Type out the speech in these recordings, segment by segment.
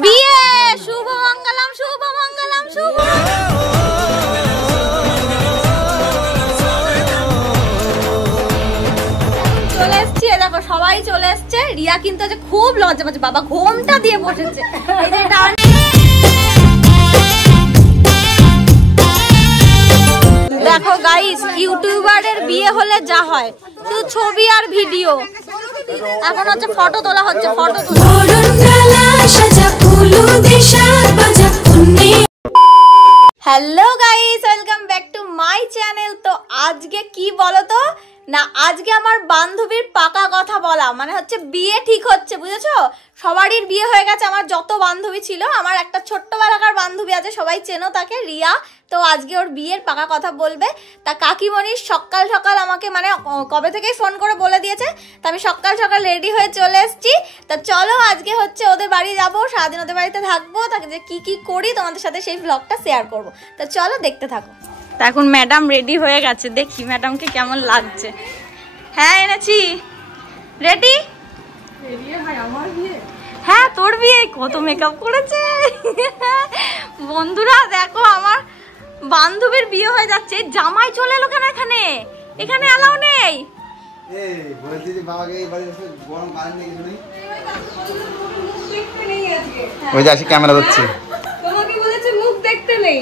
বিয়ে শুভ মঙ্গলম শুভ মঙ্গলম শুভ। চলে এসছি, দেখো সবাই চলে এসছে। রিয়া কিন্তু আজ খুব লজ্জা পাচ্ছে, বাবা ঘোমটা দিয়ে বসেছে। এই যে দেখো গাইস, ইউটিউবারের বিয়ে হলে যা হয় শুধু ছবি আর ভিডিও। এখন হচ্ছে ফটো তোলা হচ্ছে, ফটো তোলা। Hello guys, welcome back to my channel. তো আজকে কি বলতো না, আজকে আমার বান্ধবীর পাকা কথা বলা, মানে হচ্ছে বিয়ে ঠিক হচ্ছে, বুঝেছো? সবারই বিয়ে হয়ে গেছে। আমার যত বান্ধবী ছিল, আমার একটা ছোট্টবেলাকার বান্ধবী আছে, সবাই চেনো তাকে, রিয়া। তো আজকে ওর বিয়ের পাকা কথা বলবে। তা কাকিমণি সকাল সকাল আমাকে মানে কবে থেকেই ফোন করে বলে দিয়েছে। তা আমি সকাল সকাল রেডি হয়ে চলে এসেছি। তা চলো আজকে হচ্ছে ওদের বাড়ি যাবো, সারাদিন ওদের বাড়িতে থাকবো। তাকে যে কি করি তোমাদের সাথে সেই ব্লগটা শেয়ার করবো। তা চলো দেখতে থাকো। তা এখন ম্যাডাম রেডি হয়ে গেছে, দেখি ম্যাডামকে কেমন লাগছে। হ্যাঁ এনেছি। রেডি? হ্যাঁ তোর বিয়ে, কত মেকআপ করেছে বন্ধুরা। দেখো আমার বান্ধবীর বিয়ে হয়ে যাচ্ছে, জামাই চলে এলো কেন এখানে? এখানে অ্যালাউ নেই। ওই যে আসি ক্যামেরা ধরছে, তোমাকে বলেছে মুখ দেখতে নেই।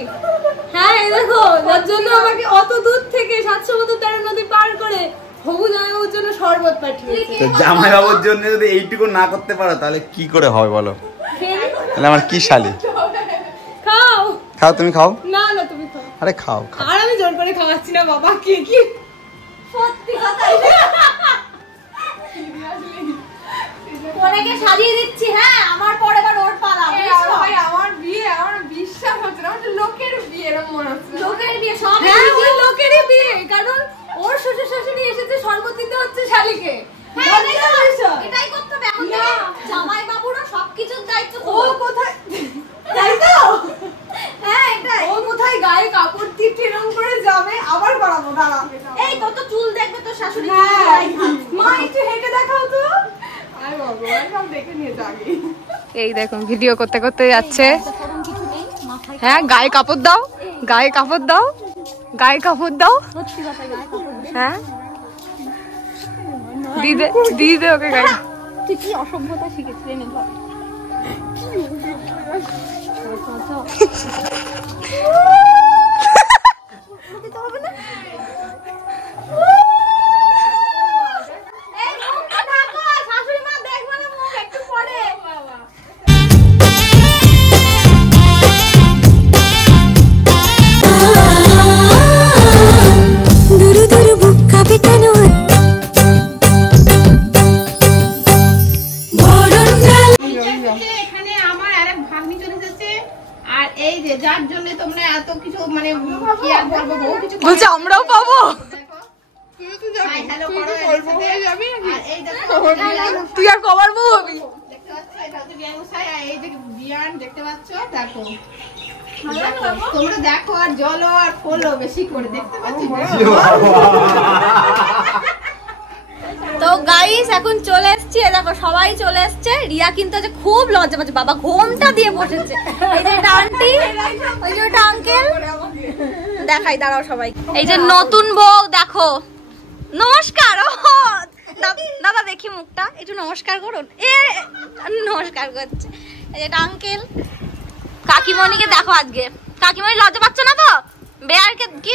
হ্যাঁ এই দেখো, যার জন্য আমাকে অত দূর থেকে 713 নদী পার করে হবু জামাইবাবুর জন্য শরবত পাঠিয়েছে। তো জামাইবাবুর জন্য যদি এইটুকু না করতে পারো তাহলে কি করে হবে বলো? তাহলে আমার কি শালি? খাও খাও, তুমি খাও। না না তুমি খাও। আরে খাও খাও। আর আমি জোর করে খাওয়াচ্ছি না বাবা। কি সত্যি কথা, অনেকে সাজিয়ে দিচ্ছি। হ্যাঁ আমার পরে বার ওর পালা। ভাই আমার বিয়ে, আমার বিশ্বাস হচ্ছে না, আমার লোকের বিয়ে এরকম মনে হচ্ছে। লোকের বিয়ে সব, হ্যাঁ ওই লোকেরই বিয়ে, কারণ ওর শ্বশুর শাশুড়ি এসেছে, শরবত দিতে হচ্ছে শালিকে। হ্যাঁ এটাই করতে হবে এখন। জামাই বাবুরও সবকিছুর দায়িত্ব ও কোথায়, তাই তো? হ্যাঁ এটাই। ও কোথায় গায়ে কাপড় দিয়ে এরকম করে যাবে, আবার বাড়াবো, দাঁড়া। এই কত চুল দেখবে তোর শাশুড়ি। মা একটু হেঁটে দেখাও তো। আরে বাবা, সব দেখে নিয়ে যাবি। এই দেখুন ভিডিও করতে করতে যাচ্ছে। হ্যাঁ গায়ে কাপড় দাও, গায়ে কাপড় দাও, গায়ে কাপড় দাও। হ্যাঁ দিদি ওকে গায়ে। তুই কি অসভ্যতা শিখেছিলি না? যার জন্য তোমরা এত কিছু মানে কি আর বলবো, বহু কিছু বলছে আমরাও পাবো। তুই আর কবার বউ হবি? দেখতে পাচ্ছ, এটা হচ্ছে বিয়ানুসাই, আর এই যে বিয়ান দেখতে পাচ্ছ। দেখো তোমরা দেখো, আর জলো আর ফলো বেশি করে দেখতে পাচ্ছি। তো গাইস এখন চলে এসছি, দেখো সবাই চলে এসছে। রিয়া কিন্তু আজ খুব লজ্জা পাচ্ছে, বাবা ঘোমটা দিয়ে বসেছে। এই যে এটা আন্টি, ওই যে ওটা আঙ্কেল। দেখাই দাঁড়াও সবাই। এই যে নতুন বউ দেখো, নমস্কার। ও দাদা দেখি মুখটা একটু নমস্কার করুন। এ নমস্কার করছে। এই যে এটা আঙ্কেল। কাকিমণিকে দেখো আজকে, কাকিমণি লজ্জা পাচ্ছে না তো? বেয়াইকে কি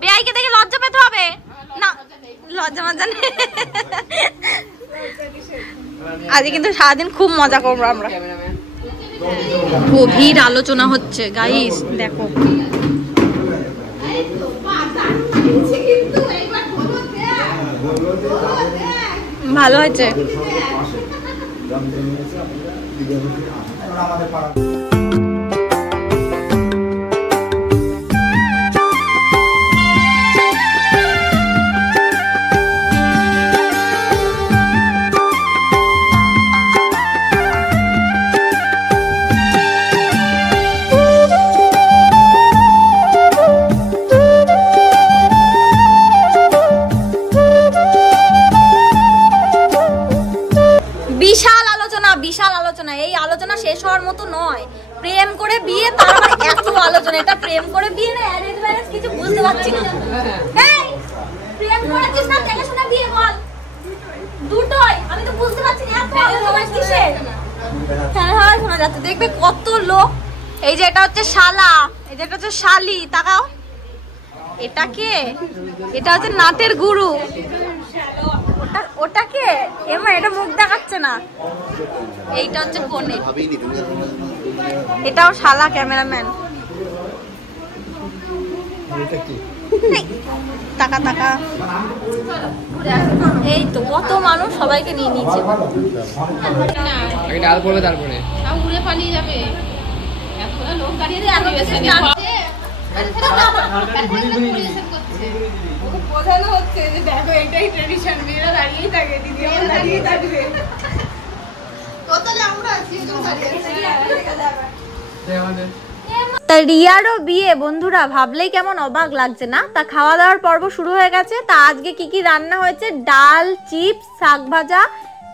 বেয়াইকে দেখে লজ্জা পেতে হবে না? লজ্জা মজা নেই। আজকে কিন্তু সারাদিন খুব মজা করবো আমরা। গভীর আলোচনা হচ্ছে গাইস, দেখো। ভালো হয়েছে। বিশাল আলোচনা, বিশাল আলোচনা। এই আলোচনা আলোচনা শেষ হওয়ার মতো নয়। প্রেম করে বিয়ে, তার আবার এত আলোচনা। এটা প্রেম করে বিয়ে না অ্যারেঞ্জ ম্যারেজ কিছু বুঝতে পারছি না। এই প্রেম করেছিস না দেখে শুনে বিয়ে বল, দুটোই আমি তো বুঝতে পারছি না। এত আলোচনা কিসের? হ্যাঁ হ্যাঁ শোনা যাচ্ছে। দেখবে কত লোক। এই যে এটা হচ্ছে শালা, এই যে এটা হচ্ছে শালি। তাকাও, এটা কে? এটা হচ্ছে নাটের গুরু। ওটা কে? এমা এটা মুখ দেখাচ্ছে না। এইটা হচ্ছে কোনে, এটাও শালা ক্যামেরাম্যান। টাকা টাকা। এই তো কত মানুষ, সবাইকে নিয়ে নিচ্ছে। ডাল পড়বে, তারপরে সব উড়ে পালিয়ে যাবে। এতগুলো লোক দাঁড়িয়ে বোঝানো হচ্ছে যে দেখো এটাই ট্রেডিশন, মেয়েরা দাঁড়িয়েই থাকে, দিদিরা দাঁড়িয়েই থাকবে। কত যে আমরা আছি তা রিয়ারও বিয়ে বন্ধুরা, ভাবলেই কেমন অবাক লাগছে না? তা খাওয়া দাওয়ার পর্ব শুরু হয়ে গেছে। তা আজকে কি কি রান্না হয়েছে? ডাল, চিপস, শাক ভাজা,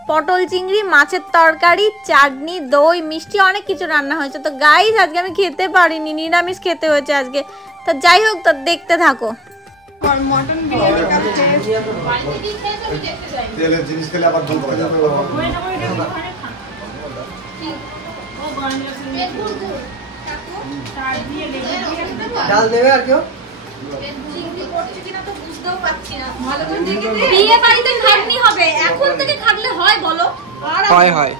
পটল চিংড়ি, মাছের তরকারি, চাটনি, দই, মিষ্টি, অনেক কিছু রান্না হয়েছে। তো গাইস আজকে আমি খেতে পারিনি, নিরামিষ খেতে হয়েছে আজকে। তা যাই হোক, তা দেখতে থাকো। মটন বিরিয়ানি খাচ্ছে। তেলের জিনিস খেলে আবার ধুল করা যাবে। ডাল দেবে আর কেউ? বিয়ে বাড়িতে খাটনি হবে, এখন থেকে খাটলে হয় বলো? হয় হয়।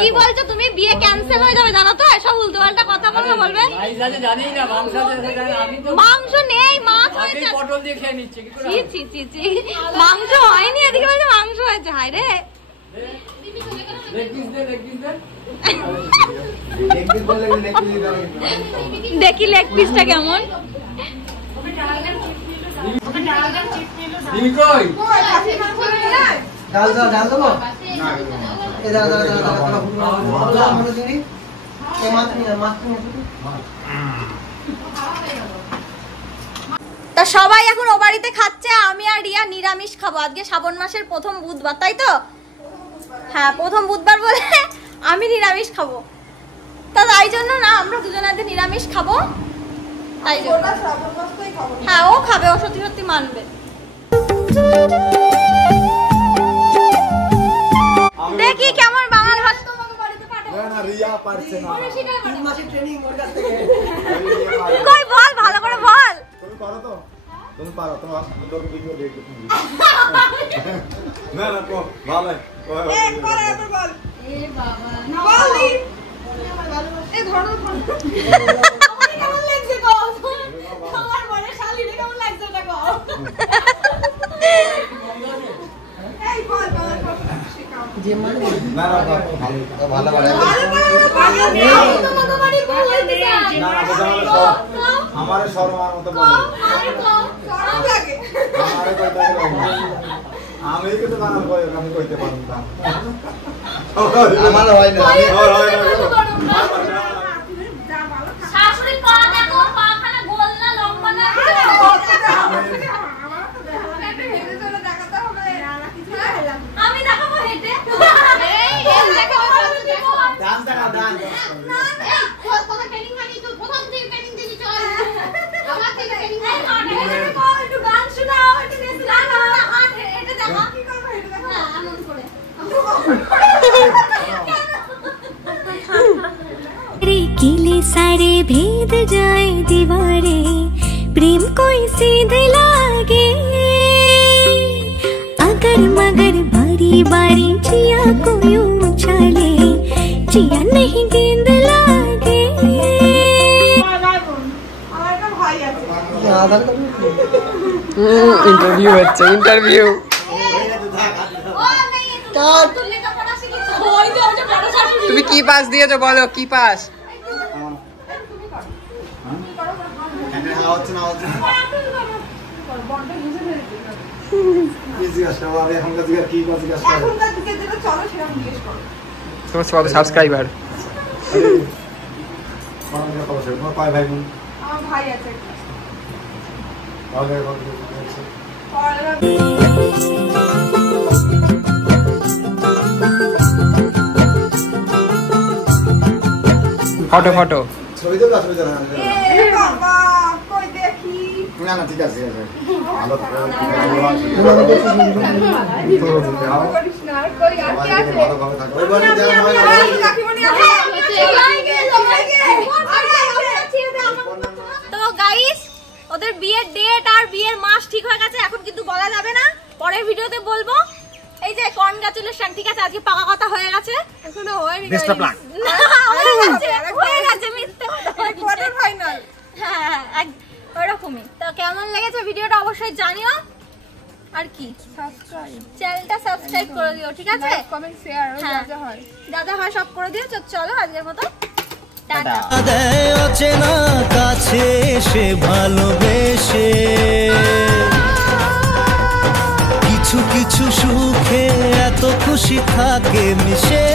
কি বলছো তুমি? বিয়ে ক্যান্সেল হয়ে যাবে জানো তো? এসব উল্টোপাল্টা কথা বলবে। মাংস নেই, মাছ হয়েছে। পটল দিয়ে খেয়ে নিচ্ছে কি করে? মাংস হয়নি, এদিকে বলছে মাংস হয়েছে। হায় রে, দেখি লেগ পিসটা কেমন। ডাল দাও, ডাল দেবো। তা সবাই এখন ও বাড়িতে খাচ্ছে, আমি আর রিয়া নিরামিষ খাবো। আজকে শ্রাবণ মাসের প্রথম বুধবার, তাই তো? হ্যাঁ প্রথম বুধবার বলে আমি নিরামিষ খাবো। তা তাই জন্য না, আমরা দুজনে আজকে নিরামিষ খাবো, তাই জন্য। হ্যাঁ ও খাবে, ও সত্যি সত্যি মানবে। দেখি কেমন বাঙাল ভাত। কই বল, ভালো করে বল। তুমি পারো তো? তুমি পারো? তোমার ভিডিও দেখো। না না কো ভালো। এক বার একবার বল। এ বাবা না বলি। এ ধরো ধরো। আমার কেমন লাগছে গো? তোমার মনে শালি রে কেমন লাগছে এটা গো? এই বল বল বল। যে মানে না না ভালো ভালো আমারে শরমার মতো বলে। আমি কিন্তু বানাল কই, আমি কইতে পারব না। আমার হয় না। শাশুড়ি পা দেখো, পাখানা গোল না লম্বা না। আমি দেখাবো হেঁটে। এই দেখো ডান্স দেখা ডান্স। না না কথা ট্রেনিং হয়নি তো, প্রথম থেকে ট্রেনিং দিবি চল। আমার থেকে ট্রেনিং একটু গান শোনাও, একটু নেচে দেখাও। হাত এটা দেখো। কি করব এটা দেখো। হ্যাঁ এমন করে। किले सारे भेद जाए दीवारे, प्रेम कोई सीधे लागे। अगर मगर बारी बारी जिया को यूं उछाले, जिया नहीं गेंद लागे। इंटरव्यू হচ্ছে, इंटरव्यू। তুমি কি পাস দিয়েছো বলো, কি পাস? জিজ্ঞাসা করো, আর এখনকার জিজ্ঞাসা কি কথা জিজ্ঞাসা করো? এখনকার দিকে যেটা চলো সেরকম জিজ্ঞেস করো। তোমার সব সাবস্ক্রাইবার তোমার খবর আছে? তোমার কয় ভাই বোন? আমার ভাই আছে একটা। তাহলে কত কিছু আছে? পড়ালেখা ফটো ফটো ছবি তো ছবি তো না এ বাবা কই দেখি। না না ঠিক আছে ঠিক আছে ভালো থাকো করিস না আর কই আর কি আছে? ভালো ভালো থাকো ওই বাড়ি যাও ভাই কাকিমণি আছে। সবাইকে তো গাইস ওদের বিয়ের ডেট আর বিয়ের মাস ঠিক হয়ে গেছে, এখন কিন্তু বলা যাবে না, পরের ভিডিওতে বলবো। এই যে কনগ্রাচুলেশন, ঠিক আছে, আজকে পাকা কথা হয়ে গেছে। এখনো হয়নি। Best of luck. হয়ে গেছে মিথ্যে কথা বলছি। Quarter final. হ্যাঁ ওরকমই। তো কেমন লেগেছে ভিডিওটা অবশ্যই জানিও, আর কি সাবস্ক্রাইব, চ্যানেলটা সাবস্ক্রাইব করে দিও, ঠিক আছে? লাইক, কমেন্ট, শেয়ার হ্যাঁ। যা হয়। যা যা হয় সব করে দিও। চলো আজকের মতো টাটা। দেয় অচেনা কাছে এসে ভালোবেসে, কিছু কিছু সুখে এত খুশি থাকে মিশে।